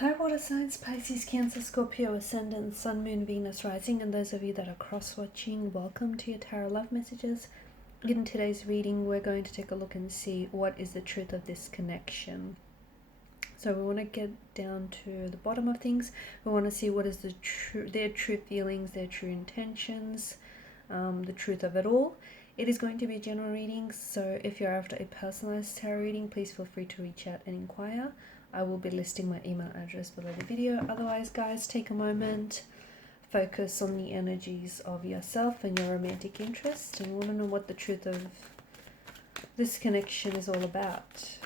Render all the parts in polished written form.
Hi, water signs, Pisces, Cancer, Scorpio, Ascendant, Sun, Moon, Venus, Rising, and those of you that are cross-watching, welcome to your Tarot Love Messages. In today's reading, we're going to take a look and see what is the truth of this connection. So we want to get down to the bottom of things. We want to see what is their true feelings, their true intentions, the truth of it all. It is going to be a general reading, so if you're after a personalized tarot reading, please feel free to reach out and inquire. I will be listing my email address below the video. Otherwise, guys, take a moment, focus on the energies of yourself and your romantic interest, and want to know what the truth of this connection is all about.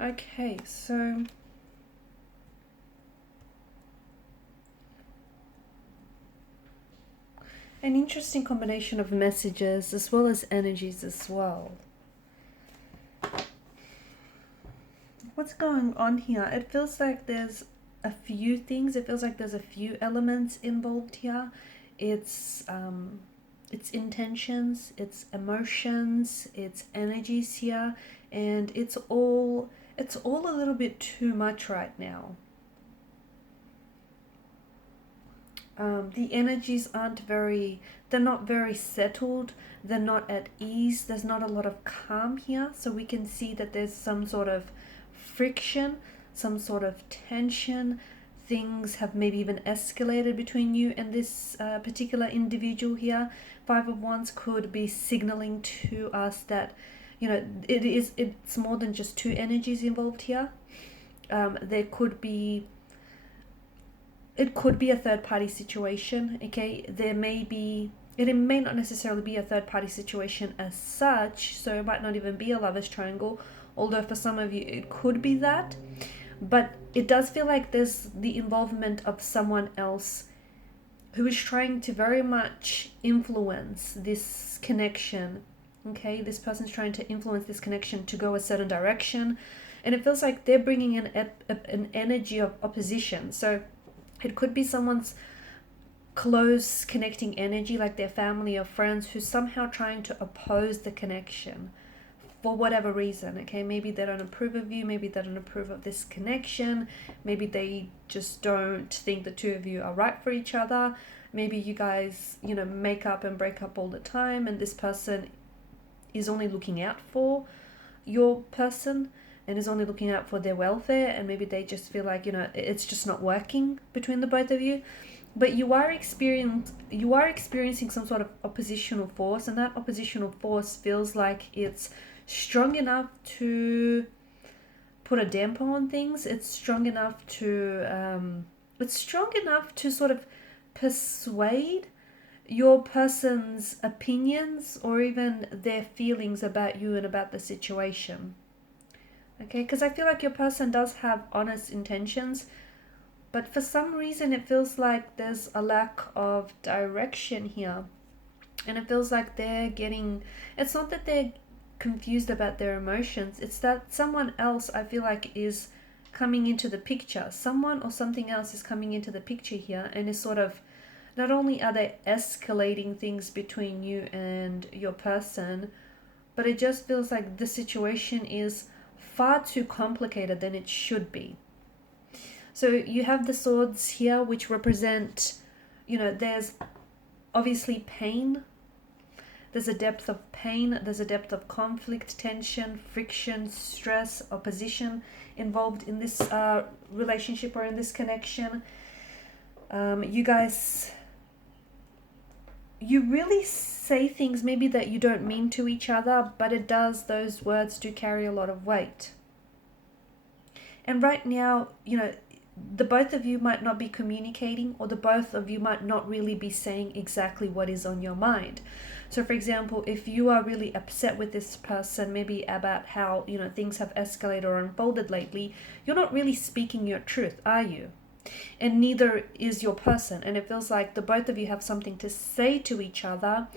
Okay, so an interesting combination of messages as well as energies as well. What's going on here? It feels like there's a few things. It feels like there's a few elements involved here. It's intentions, it's emotions, it's energies here, and it's all a little bit too much right now. The energies they're not very settled, they're not at ease, there's not a lot of calm here, so we can see that there's some sort of friction, some sort of tension. Things have maybe even escalated between you and this particular individual here. Five of Wands could be signaling to us that, you know, it's more than just two energies involved here. It could be a third party situation, okay? It may not necessarily be a third party situation as such, so it might not even be a lover's triangle, although for some of you it could be that. But it does feel like there's the involvement of someone else who is trying to very much influence this connection, okay? This person's trying to influence this connection to go a certain direction, and it feels like they're bringing in an energy of opposition. So it could be someone's close connecting energy, like their family or friends, who's somehow trying to oppose the connection for whatever reason, okay? Maybe they don't approve of you, maybe they don't approve of this connection, maybe they just don't think the two of you are right for each other. Maybe you guys, you know, make up and break up all the time, and this person is only looking out for your person and is only looking out for their welfare, and maybe they just feel like, you know, it's just not working between the both of you. But you are experiencing some sort of oppositional force, and that oppositional force feels like it's strong enough to put a damper on things. It's strong enough to sort of persuade your person's opinions or even their feelings about you and about the situation. Okay, because I feel like your person does have honest intentions, but for some reason it feels like there's a lack of direction here. And it feels like it's not that they're confused about their emotions, it's that someone else, I feel like, is coming into the picture. Someone or something else is coming into the picture here and is sort of, not only are they escalating things between you and your person, but it just feels like the situation is far too complicated than it should be. So you have the swords here, which represent, you know, there's obviously pain. There's a depth of pain, there's a depth of conflict, tension, friction, stress, opposition involved in this relationship or in this connection. You guys, you really say things maybe that you don't mean to each other, but those words do carry a lot of weight. And right now, the both of you might not be communicating, or the both of you might not really be saying exactly what is on your mind. So for example, if you are really upset with this person, maybe about how things have escalated or unfolded lately, you're not really speaking your truth, are you? And neither is your person. And it feels like the both of you have something to say to each other,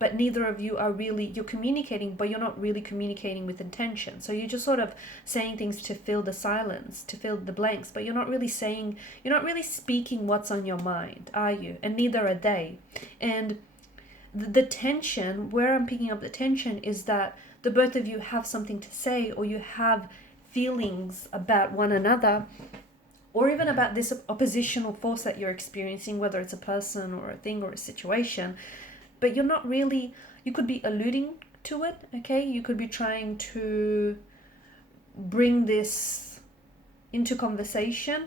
but neither of you are really, you're communicating, but you're not really communicating with intention. So you're just sort of saying things to fill the silence, to fill the blanks, but you're not really speaking what's on your mind, are you? And neither are they. And the tension, where I'm picking up the tension, is that the both of you have something to say, or you have feelings about one another, or even about this oppositional force that you're experiencing, whether it's a person or a thing or a situation, but you're not really, you could be alluding to it, okay? You could be trying to bring this into conversation,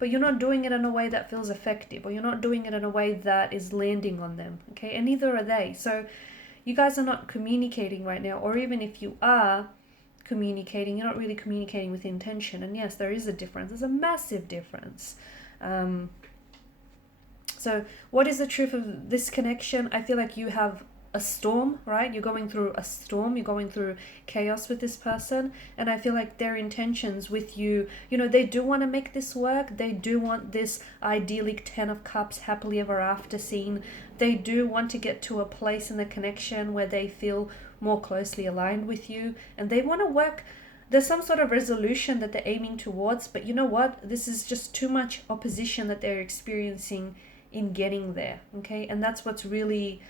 but you're not doing it in a way that feels effective, or you're not doing it in a way that is landing on them, okay? And neither are they. So you guys are not communicating right now, or even if you are communicating, you're not really communicating with intention. And yes, there is a difference. There's a massive difference. So what is the truth of this connection? I feel like you have a storm, right? You're going through a storm, you're going through chaos with this person, and I feel like their intentions with you, they do want to make this work. They do want this idyllic 10 of cups happily ever after scene. They do want to get to a place in the connection where they feel more closely aligned with you, and they want to work. There's some sort of resolution that they're aiming towards, but you know what? This is just too much opposition that they're experiencing in getting there, okay? And that's what's really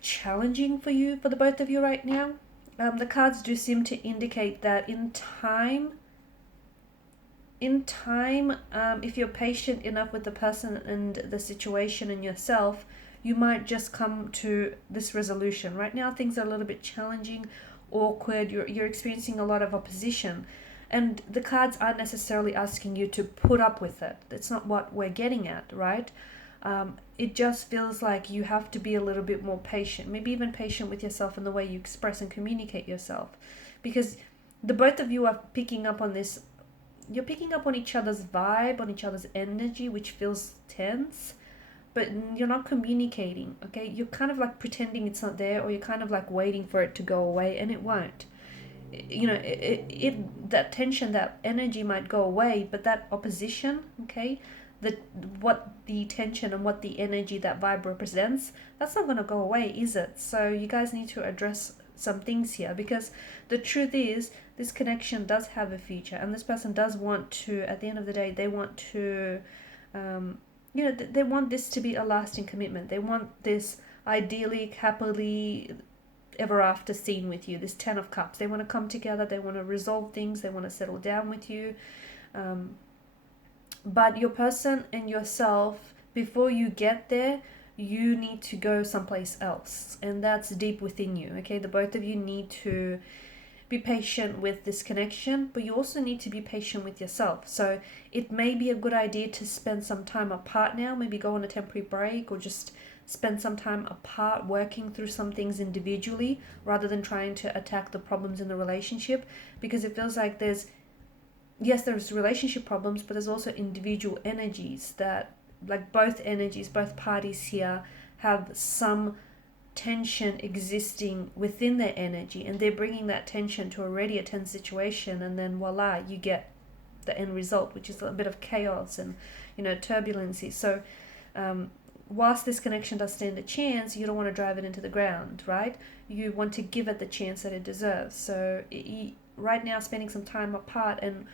challenging for you, for the both of you right now. The cards do seem to indicate that in time, if you're patient enough with the person and the situation and yourself, you might just come to this resolution. Right now, things are a little bit challenging, awkward. You're experiencing a lot of opposition, and the cards aren't necessarily asking you to put up with it. That's not what we're getting at, right? It just feels like you have to be a little bit more patient, maybe even patient with yourself in the way you express and communicate yourself, because the both of you are picking up on this. You're picking up on each other's vibe, on each other's energy, which feels tense, but you're not communicating, okay? You're kind of like pretending it's not there, or you're kind of like waiting for it to go away, and it won't. That tension, that energy might go away, but that opposition, okay, what the tension and what the energy, that vibe represents, that's not going to go away, is it? So you guys need to address some things here, because the truth is this connection does have a future, and this person does want to, at the end of the day, they want to they want this to be a lasting commitment. They want this idyllic, happily ever after scene with you, this 10 of cups. They want to come together, they want to resolve things, they want to settle down with you. But your person and yourself, before you get there, you need to go someplace else, and that's deep within you, okay? The both of you need to be patient with this connection, but you also need to be patient with yourself. So it may be a good idea to spend some time apart now, maybe go on a temporary break, or just spend some time apart working through some things individually, rather than trying to attack the problems in the relationship, because it feels like there's relationship problems, but there's also individual energies that, like, both parties here have some tension existing within their energy, and they're bringing that tension to already a tense situation, and then voila, you get the end result, which is a bit of chaos and turbulency. So whilst this connection does stand a chance, you don't want to drive it into the ground, right? You want to give it the chance that it deserves. So right now, spending some time apart and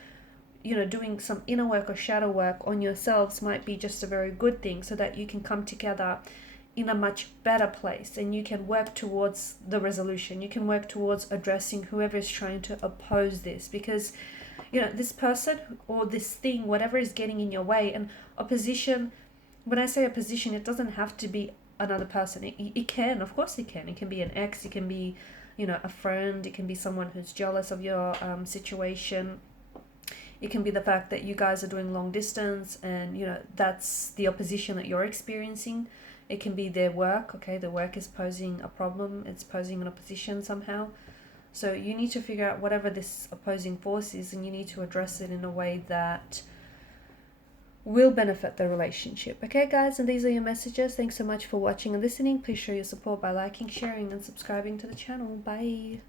doing some inner work or shadow work on yourselves might be just a very good thing, so that you can come together in a much better place, and you can work towards the resolution. You can work towards addressing whoever is trying to oppose this, because this person or this thing, whatever is getting in your way. And opposition, when I say opposition, it doesn't have to be another person. It can, of course it can. It can be an ex, it can be a friend, it can be someone who's jealous of your situation. It can be the fact that you guys are doing long distance, and that's the opposition that you're experiencing. It can be their work, okay? The work is posing a problem, it's posing an opposition somehow. So you need to figure out whatever this opposing force is, and you need to address it in a way that will benefit the relationship. Okay, guys, and these are your messages. Thanks so much for watching and listening. Please show your support by liking, sharing, and subscribing to the channel. Bye.